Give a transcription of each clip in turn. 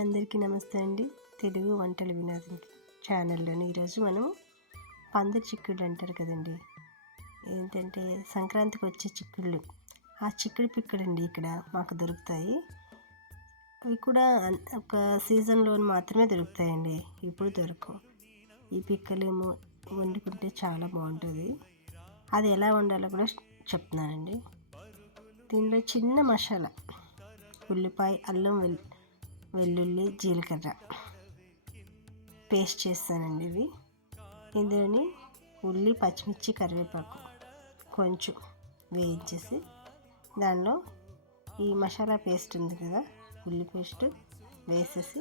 అందరికీ నమస్తే అండి. తెలుగు వంటల వినోదం ఛానల్లోని ఈరోజు మనం పందిరి చిక్కుళ్ళు అంటారు కదండి. ఏంటంటే సంక్రాంతికి వచ్చే చిక్కుళ్ళు, ఆ చిక్కుడు పిక్కలండి ఇక్కడ మాకు దొరుకుతాయి. అవి కూడా ఒక సీజన్లో మాత్రమే దొరుకుతాయండి, ఇప్పుడు దొరకవు. ఈ పిక్కలేమో వండుకుంటే చాలా బాగుంటుంది. అది ఎలా వండాలో కూడా చెప్తున్నానండి. దీనిలో చిన్న మసాలా, ఉల్లిపాయ, అల్లం వెల్లుల్లి, జీలకర్ర పేస్ట్ చేస్తానండి. ఇందులోని ఉల్లి, పచ్చిమిర్చి, కరివేపాకు కొంచెం వేయించేసి దానిలో ఈ మసాలా పేస్ట్ ఉంది కదా, ఉల్లి పేస్ట్ వేసేసి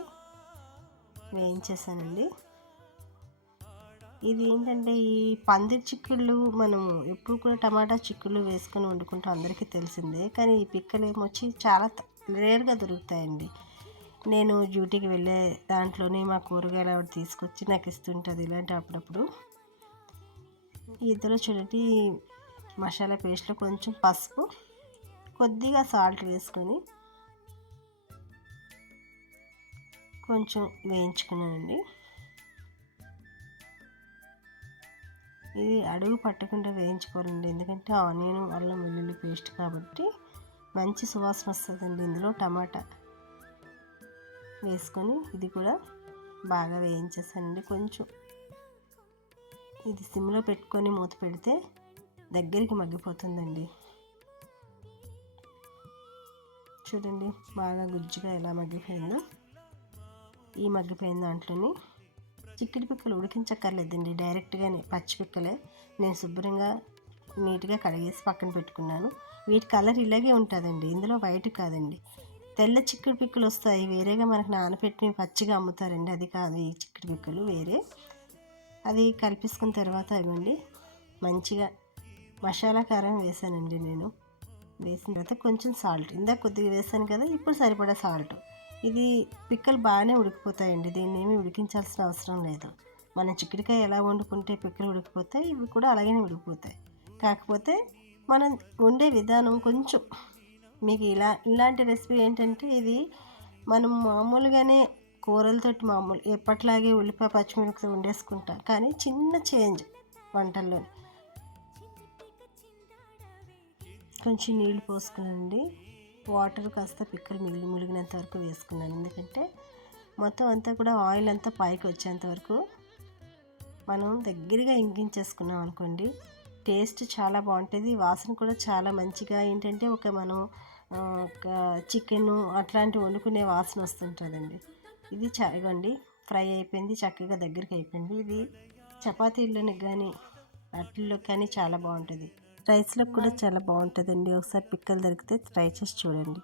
వేయించేసానండి. ఇది ఏంటంటే ఈ పందిరి చిక్కుళ్ళు మనము ఎప్పుడు కూడా టమాటా చిక్కుళ్ళు వేసుకొని వండుకుంటాం, అందరికీ తెలిసిందే. కానీ ఈ పిక్కలు ఏమొచ్చి చాలా రేర్గా దొరుకుతాయండి. నేను డ్యూటీకి వెళ్ళే దాంట్లోనే మా కూరగాయలు ఆవిడ తీసుకొచ్చి నాకు ఇస్తుంటుంది ఇలాంటి అప్పుడప్పుడు. ఇందులో చూడండి, మసాలా పేస్ట్లో కొంచెం పసుపు, కొద్దిగా సాల్ట్ వేసుకొని కొంచెం వేయించుకున్నానండి. ఇది అడుగు పట్టకుండా వేయించుకోవాలండి, ఎందుకంటే ఆనియన్, అల్లం వెల్లుల్లి పేస్ట్ కాబట్టి మంచి సువాసన వస్తుందండి. ఇందులో టమాటా వేసుకొని ఇది కూడా బాగా వేయించేసానండి. కొంచెం ఇది సిమ్లో పెట్టుకొని మూత పెడితే దగ్గరికి మగ్గిపోతుందండి. చూడండి బాగా గుజ్జుగా ఎలా మగ్గిపోయిందో. ఈ మగ్గిపోయిన దాంట్లోని చిక్కుడు పిక్కలు ఉడికించక్కర్లేదండి, డైరెక్ట్గానే పచ్చి పిక్కలే నేను శుభ్రంగా నీట్గా కడిగేసి పక్కన పెట్టుకున్నాను. వీటి కలర్ ఇలాగే ఉంటుందండి, ఇందులో వైట్ కాదండి. తెల్ల చిక్కుడు పిక్కలు వస్తాయి, వేరేగా మనకు నానపెట్టి పచ్చిగా అమ్ముతారండి, అది కాదు. ఈ చిక్కుడు పిక్కలు వేరే. అది కలిపేసుకున్న తర్వాత ఇవ్వండి మంచిగా మసాలా కారం వేసానండి నేను. వేసిన తర్వాత కొంచెం సాల్ట్, ఇందాక కొద్దిగా వేసాను కదా, ఇప్పుడు సరిపడా సాల్ట్. ఇది పిక్కలు బాగానే ఉడికిపోతాయండి, దీన్ని ఏమీ ఉడికించాల్సిన అవసరం లేదు. మనం చిక్కుడుకాయ ఎలా వండుకుంటే పిక్కలు ఉడికిపోతాయి, ఇవి కూడా అలాగే ఉడికిపోతాయి. కాకపోతే మనం వండే విధానం కొంచెం మీకు ఇలాంటి రెసిపీ ఏంటంటే, ఇది మనం మామూలుగానే కూరలతోటి మామూలు ఎప్పట్లాగే ఉల్లిపాయ పచ్చిమిరపకాయ వండేసుకుంటాం, కానీ చిన్న చేంజ్ వంటల్లో. కొంచెం నీళ్ళు పోసుకున్నానండి, వాటర్ కాస్త పిక్కలు ములిగినంత వరకు వేసుకున్నాను. ఎందుకంటే మొత్తం అంతా కూడా ఆయిల్ అంతా పైకి వచ్చేంత వరకు మనం దగ్గరగా ఇంకించేసుకున్నాం అనుకోండి, టేస్ట్ చాలా బాగుంటుంది. వాసన కూడా చాలా మంచిగా, ఏంటంటే మనం ఒక చికెన్ అట్లాంటివి వండుకునే వాసన వస్తుంటుందండి. ఇది ఇవ్వండి ఫ్రై అయిపోయింది, చక్కగా దగ్గరికి అయిపోయింది. ఇది చపాతీల్లోకి కానీ అట్లలోకి కానీ చాలా బాగుంటుంది, రైస్లోకి కూడా చాలా బాగుంటుందండి. ఒకసారి పిక్కలు దొరికితే ట్రై చేసి చూడండి.